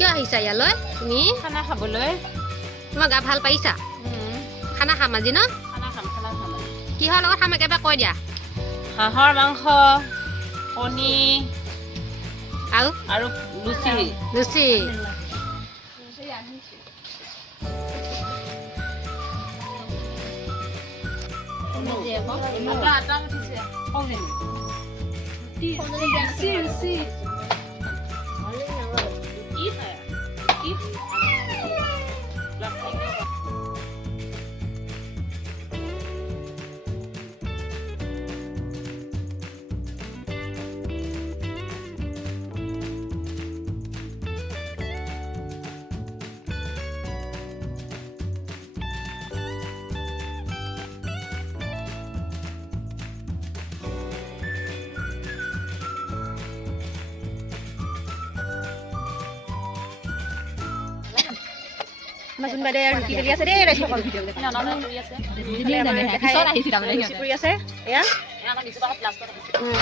কিয় আহিছা ইয়ালৈ তুমি খানা খাবলৈ তোমাৰ গা ভাল পাইছা খানা খাম আজি ন খানা খাম কিহৰ লগত খাম একেবাৰে কৈ দিয়া হাঁহৰ মাংস কণী আৰু লুচি লুচি মাজুন বাইদেউ আৰু কি বেলি আছে দেই ৰাইজসকল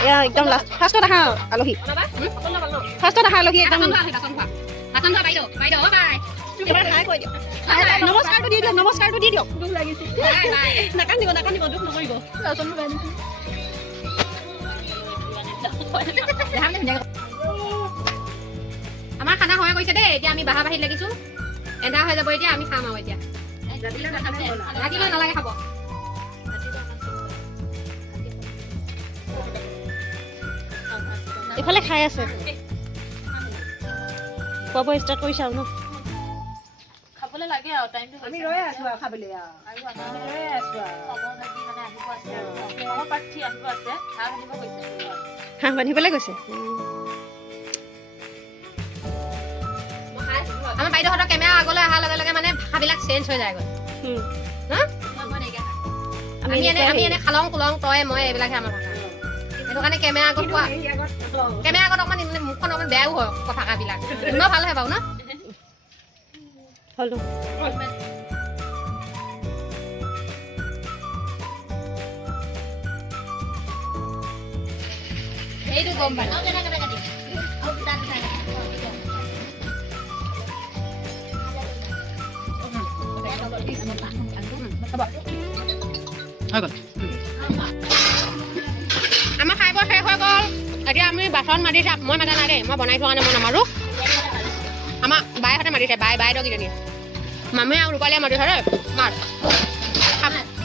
এয়া একদম লাষ্ট ফাৰ্ষ্টত আহা আলহী একদম নমস্কাৰটো দি দিয়ক দুখ লাগিছে নাকান্দিব দুখ নকৰিব আমাৰ খানা হৈ গৈছে দেই এতিয়া আমি বাহা বাহিত লাগিছো এন্ধা হৈ যাব এতিয়া আমি খাম আৰু এতিয়া লাগিলে নালাগে খাব এইফালে খাই আছে খোৱা বোৱা ষ্টাৰ্ট কৰিছা আৰু ন খাবলৈ লাগে আৰু টাইমটো আমি ৰৈ আছো আৰু খাবলৈ আৰু ৰৈ আছো আৰু প্ৰাৰ্থী আহিব আছে হাঁহ বান্ধিবলৈ গৈছে আমাৰ বাইদেউহঁতৰ কেমেৰা আগলৈ অহাৰ লগে লগে মানে ভাষাবিলাক চেঞ্জ হৈ যায়গৈ আমি এনে খালং কুলং তই মই এইবিলাকহে আমাৰ ভাষা সেইটো কাৰণে কেমেৰা আগত অকণমান মুখখন অকণমান বেয়াও হয় কথাবিলাক ইমান ভাল হয় বাৰু ন হলো এইটো গম পাই আমাৰ খাই বৰ শেষ হৈ গ'ল এতিয়া আমি বাচন মাতিছে মই মাতা নাই দেই মই বনাই থোৱা কাৰণে মই নামাৰো আমাৰ বাইহঁতে মাতিছে বাইদেউ কেইজনী মামীয়ে আৰু ৰূপালীয়ে মাতিছে দেই মাৰ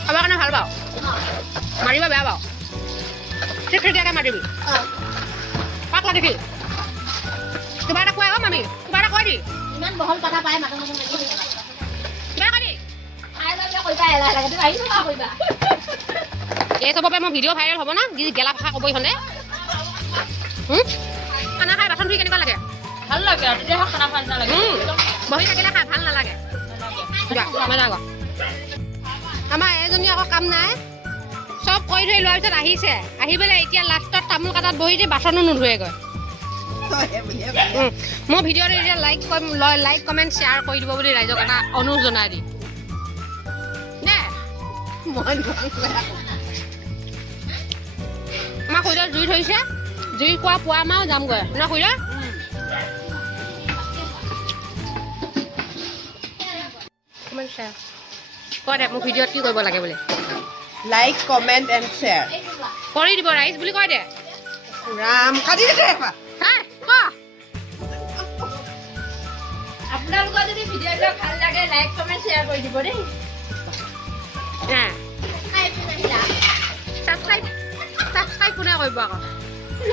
খাবৰ কাৰণে ভাল পাওঁ মাৰিব বেয়া পাওঁ স্বীকৃতিয়াকৈ মাতিবি পাক লাগি কিবা এটা কোৱা মামী কিবা এটা কৈ দি ইমান বহল কথা পাই মাথা কিবা কৈ দি এই চবৰে মোৰ ভিডিঅ' ভাইৰেল হ'ব না যি গেলা ভাষা ক'ব ইহঁতে খানা খাই বাচন ধুই কেনেকুৱা লাগে ভাল লাগে আৰু তেতিয়াহে খানা খাই নালাগে বহি থাকিলে খাই ভাল নালাগে আমাৰ এজনী আকৌ কাম নাই চব কৰি থৈ লোৱাৰ পিছত আহিছে আহি পেলাই এতিয়া লাষ্টত তামোল কাটাত বহি দি বাচনো নোধোৱেগৈ মোৰ ভিডিঅ'টো এতিয়া লাইক কমেণ্ট শ্বেয়াৰ কৰি দিব বুলি ৰাইজক এটা অনুৰোধ জনাই দি আমাৰ খুৰীদেউ জুই থৈছে জুই কোৱা পোৱা মাৰো যামগৈ না খুৰীদেউ কৈ দে মোৰ ভিডিঅ'ত কি কৰিব লাগে বুলি লাইক কমেণ্ট এণ্ড শ্বেয়াৰ কৰি দিব ৰাইজ বুলি কৈ দে ৰাম কাটি দে আপোনালোকৰ যদি ভিডিঅ'টো ভাল লাগে লাইক কমেণ্ট শ্বেয়াৰ কৰি দিব দেই ছাবস্ক্ৰাইব কোনে কৰিব আকৌ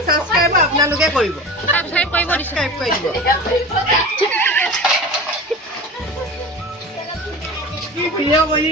ছাবস্ক্ৰাইব আপোনালোকে কৰিব ছাবস্ক্ৰাইব কৰিব দিছে ছাবস্ক্ৰাইব কৰি দিব ভিডিঅ' কৰি